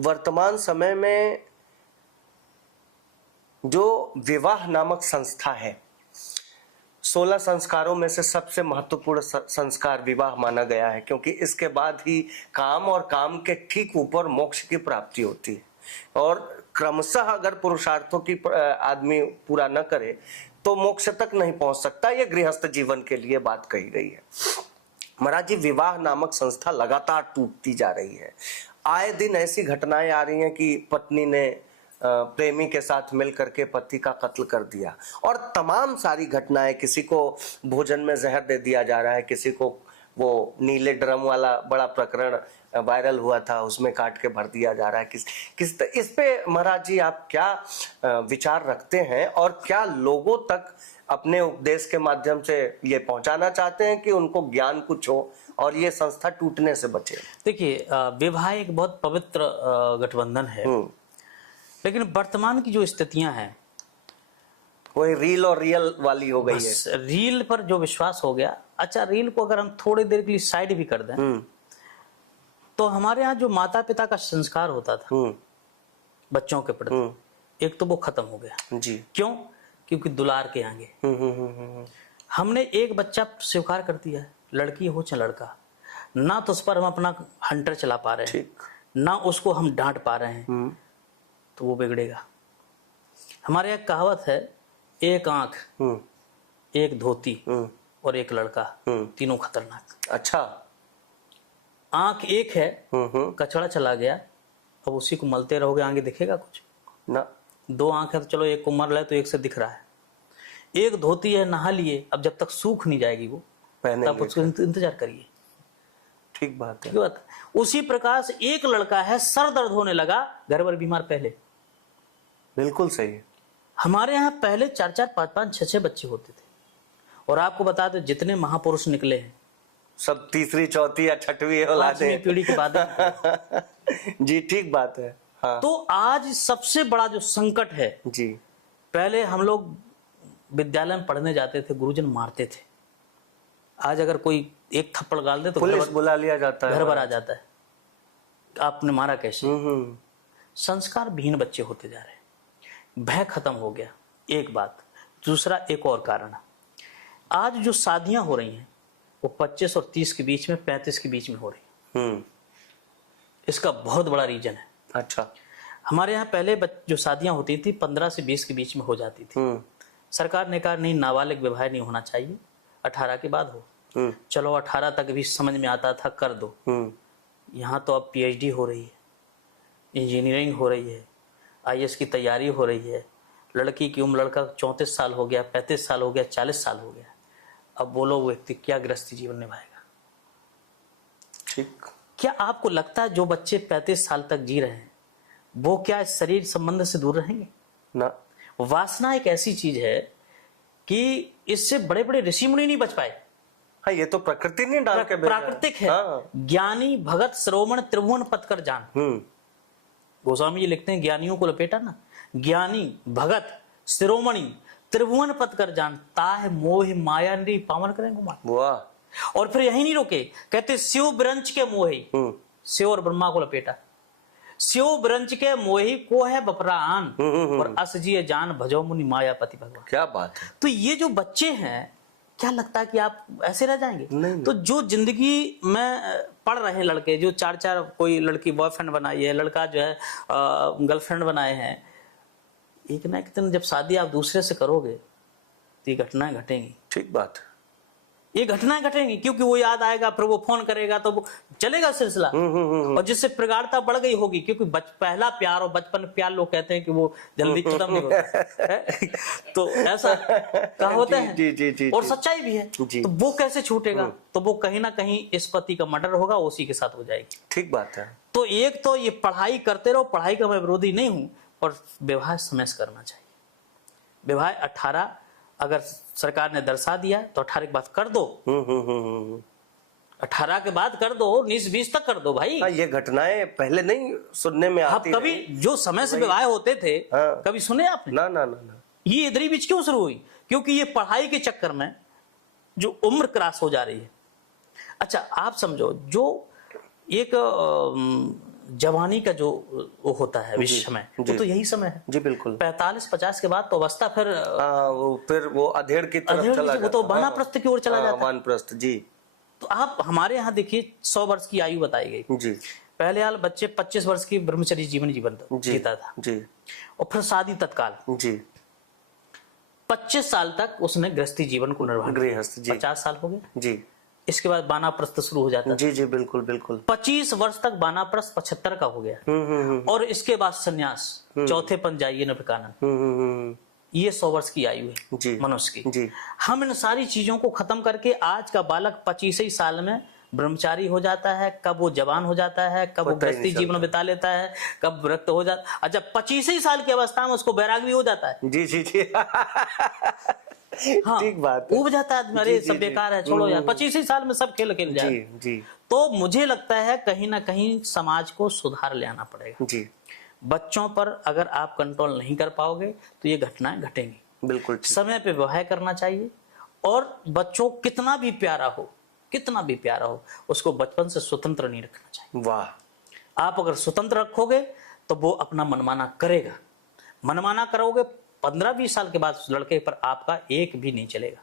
वर्तमान समय में जो विवाह नामक संस्था है, 16 संस्कारों में से सबसे महत्वपूर्ण संस्कार विवाह माना गया है, क्योंकि इसके बाद ही काम और काम के ठीक ऊपर मोक्ष की प्राप्ति होती है। और क्रमशः अगर पुरुषार्थों की आदमी पूरा न करे तो मोक्ष तक नहीं पहुंच सकता। ये गृहस्थ जीवन के लिए बात कही गई है। महाराज जी, विवाह नामक संस्था लगातार टूटती जा रही है। आए दिन ऐसी घटनाएं आ रही हैं कि पत्नी ने प्रेमी के साथ मिलकर के पति का कत्ल कर दिया, और तमाम सारी घटनाएं, किसी को भोजन में जहर दे दिया जा रहा है, किसी को वो नीले ड्रम वाला बड़ा प्रकरण वायरल हुआ था, उसमें काट के भर दिया जा रहा है। इस पे महाराज जी आप क्या विचार रखते हैं, और क्या लोगों तक अपने उपदेश के माध्यम से ये पहुंचाना चाहते हैं कि उनको ज्ञान कुछ हो और ये संस्था टूटने से बचे? देखिए, विवाह एक बहुत पवित्र गठबंधन है, लेकिन वर्तमान की जो स्थितियां हैं कोई रील और रियल वाली हो गई है। रील पर जो विश्वास हो गया। अच्छा, रील को अगर हम थोड़ी देर के लिए साइड भी कर दें तो हमारे यहाँ जो माता पिता का संस्कार होता था बच्चों के प्रति, एक तो वो खत्म हो गया जी। क्यों? क्योंकि दुलार के आगे हमने एक बच्चा स्वीकार कर दिया है, लड़की हो चाहे लड़का, ना तो उस पर हम अपना हंटर चला पा रहे हैं, ना उसको हम डांट पा रहे हैं, तो वो बिगड़ेगा। हमारे यहाँ कहावत है, एक आंख, एक धोती और एक लड़का, तीनों खतरनाक। अच्छा, आंख एक है, कचड़ा चला गया, अब उसी को मलते रहोगे, आगे दिखेगा कुछ ना। दो आंख है तो चलो एक को मर रहा है तो एक से दिख रहा है। एक धोती है, नहा लिए, अब जब तक सूख नहीं जाएगी वो, तब उसको इंतजार करिए। ठीक बात है। बात उसी प्रकार से एक लड़का है, सर दर्द होने लगा, घर भर बीमार पहले। बिल्कुल सही है। हमारे यहाँ पहले 4-4, 5-5, 6-6 बच्चे होते थे, और आपको बता दो जितने महापुरुष निकले हैं सब तीसरी, चौथी या छठवीं औलादे पीढ़ी के बाद जी, ठीक बात है। हाँ। तो आज सबसे बड़ा जो संकट है जी, पहले हम लोग विद्यालय में पढ़ने जाते थे, गुरुजन मारते थे। आज अगर कोई एक थप्पड़ गाल दे तो पुलिस बुला लिया जाता है, घर भर आ जाता है, आपने मारा कैसे? संस्कार विहीन बच्चे होते जा रहे हैं, भय खत्म हो गया, एक बात। दूसरा, एक और कारण, आज जो शादियां हो रही हैं वो 25 और 30 के बीच में, 35 के बीच में हो रही है। इसका बहुत बड़ा रीजन है। अच्छा, हमारे यहाँ पहले जो शादियां होती थी 15 से 20 के बीच में हो जाती थी। सरकार ने कहा नहीं, नाबालिग विवाह नहीं होना चाहिए, 18 के बाद हो। चलो 18 तक भी समझ में आता था, कर दो। यहाँ तो अब PhD हो रही है, इंजीनियरिंग हो रही है, IAS की तैयारी हो रही है। लड़की की उम्र, लड़का 34 साल हो गया, 35 साल हो गया, 40 साल हो गया। अब बोलो वो व्यक्ति क्या गृहस्थी जीवन निभाएगा? ठीक। क्या आपको लगता है जो बच्चे 35 साल तक जी रहे हैं वो क्या इस शरीर संबंध से दूर रहेंगे? ना। वासना एक ऐसी चीज है कि इससे बड़े बड़े ऋषि मुनि नहीं बच पाए। हाँ, ये तो प्रकृति ने डाल के प्राकृतिक है। हाँ। ज्ञानी भगत श्रवण त्रिभुवन पथ कर जान। गोस्वामी जी लिखते हैं, ज्ञानियों को लपेटा ना, ज्ञानी भगत शिरोमणि त्रिभुवन पथ कर जान, ताह मोह माया नृ पावन करेंगे मान। वाह। और फिर यही नहीं रोके, कहते शिव ब्रंच के मोही, शिव और ब्रह्मा को लपेटा, शिव ब्रंच के मोही को है बपरान, और असजिय जान भजो मुनि मायापति भगवान। क्या बात है। तो ये जो बच्चे हैं, क्या लगता है कि आप ऐसे रह जाएंगे? नहीं। तो जो जिंदगी में पढ़ रहे लड़के, जो 4-4, कोई लड़की बॉयफ्रेंड बनाई है, लड़का जो है गर्लफ्रेंड बनाए हैं, एक ना एक दिन जब शादी आप दूसरे से करोगे तो ये घटनाएं घटेंगी। ठीक बात है, ये घटनाएं घटेंगी, क्योंकि वो याद आएगा, फिर वो फोन करेगा, तो वो चलेगा सिलसिला। और जिससे प्रगाढ़ता बढ़ गई होगी, क्योंकि पहला प्यार और बचपन प्यार लोग कहते हैं कि वो जल्दी खत्म नहीं होता तो ऐसा कहा होता है। जी, और सच्चाई भी है। तो वो कैसे छूटेगा? तो वो कहीं ना कहीं इस पति का मर्डर होगा, उसी के साथ हो जाएगी। ठीक बात है। तो एक तो ये पढ़ाई करते रहो, पढ़ाई का मैं विरोधी नहीं हूं, और विवाह समय से करना चाहिए। विवाह 18 अगर सरकार ने दर्शा दिया तो 18 के बाद कर दो। 18 के बाद कर दो, 19-20 तक कर दो भाई। ये घटनाएं पहले नहीं सुनने में आती। कभी जो समय से विवाह होते थे, कभी सुने आपने? ना ना ना ना। ये इधर ही बीच क्यों शुरू हुई? क्योंकि ये पढ़ाई के चक्कर में जो उम्र क्रॉस हो जा रही है। अच्छा, आप समझो, जो एक जवानी का जो वो होता है विश्व समय, वो तो यही समय है। जी बिल्कुल। 45-50 के बाद तो अवस्था फिर वो अधेड़ की तरफ चला वो तो जाता है। वानप्रस्थ की ओर चला जाता है। वानप्रस्थ जी। तो आप हमारे यहाँ देखिए 100 वर्ष की आयु बताई गई। जी पहले हाल बच्चे 25 वर्ष की ब्रह्मचर्य जीवन जी जीता था, जी और फिर शादी तत्काल जी 25 साल तक उसने गृहस्थी जीवन को निर्वाह किया। गृहस्थ जी 50 साल हो गए, जी इसके बाद वानप्रस्थ शुरू हो जाता है। जी जी बिल्कुल बिल्कुल। 25 वर्ष तक वानप्रस्थ 75 का हो गया, और इसके बाद संन्यास, चौथे पन जाइए नवकानन। ये 100 वर्ष की आयु है जी मनुष्य की। जी हम इन सारी चीजों को खत्म करके आज का बालक 25 ही साल में ब्रह्मचारी हो जाता है, कब वो जवान हो जाता है, कब वो पता ही गृहस्थी नहीं जीवन बिता लेता है, कब व्रत हो जाता है। अच्छा, 25 ही साल की अवस्था में उसको वैराग भी हो जाता है। जी जी जी हाँ, ठीक बात है। उब जाता है, अरे जी, सब जी, बेकार है, छोड़ो यार, 25 ही साल में सब खेल खेल जाए। जी जी तो मुझे लगता है कहीं ना कहीं समाज को सुधार ले आना पड़ेगा। जी बच्चों पर अगर आप कंट्रोल नहीं कर पाओगे तो ये घटनाएं घटेंगी। बिल्कुल ठीक। समय पे विवाह करना चाहिए, और बच्चों कितना भी प्यारा हो उसको बचपन से स्वतंत्र नहीं रखना चाहिए। वाह। आप अगर स्वतंत्र रखोगे तो वो अपना मनमाना करेगा। मनमाना करोगे 15-20 साल के बाद उस लड़के पर आपका एक भी नहीं चलेगा।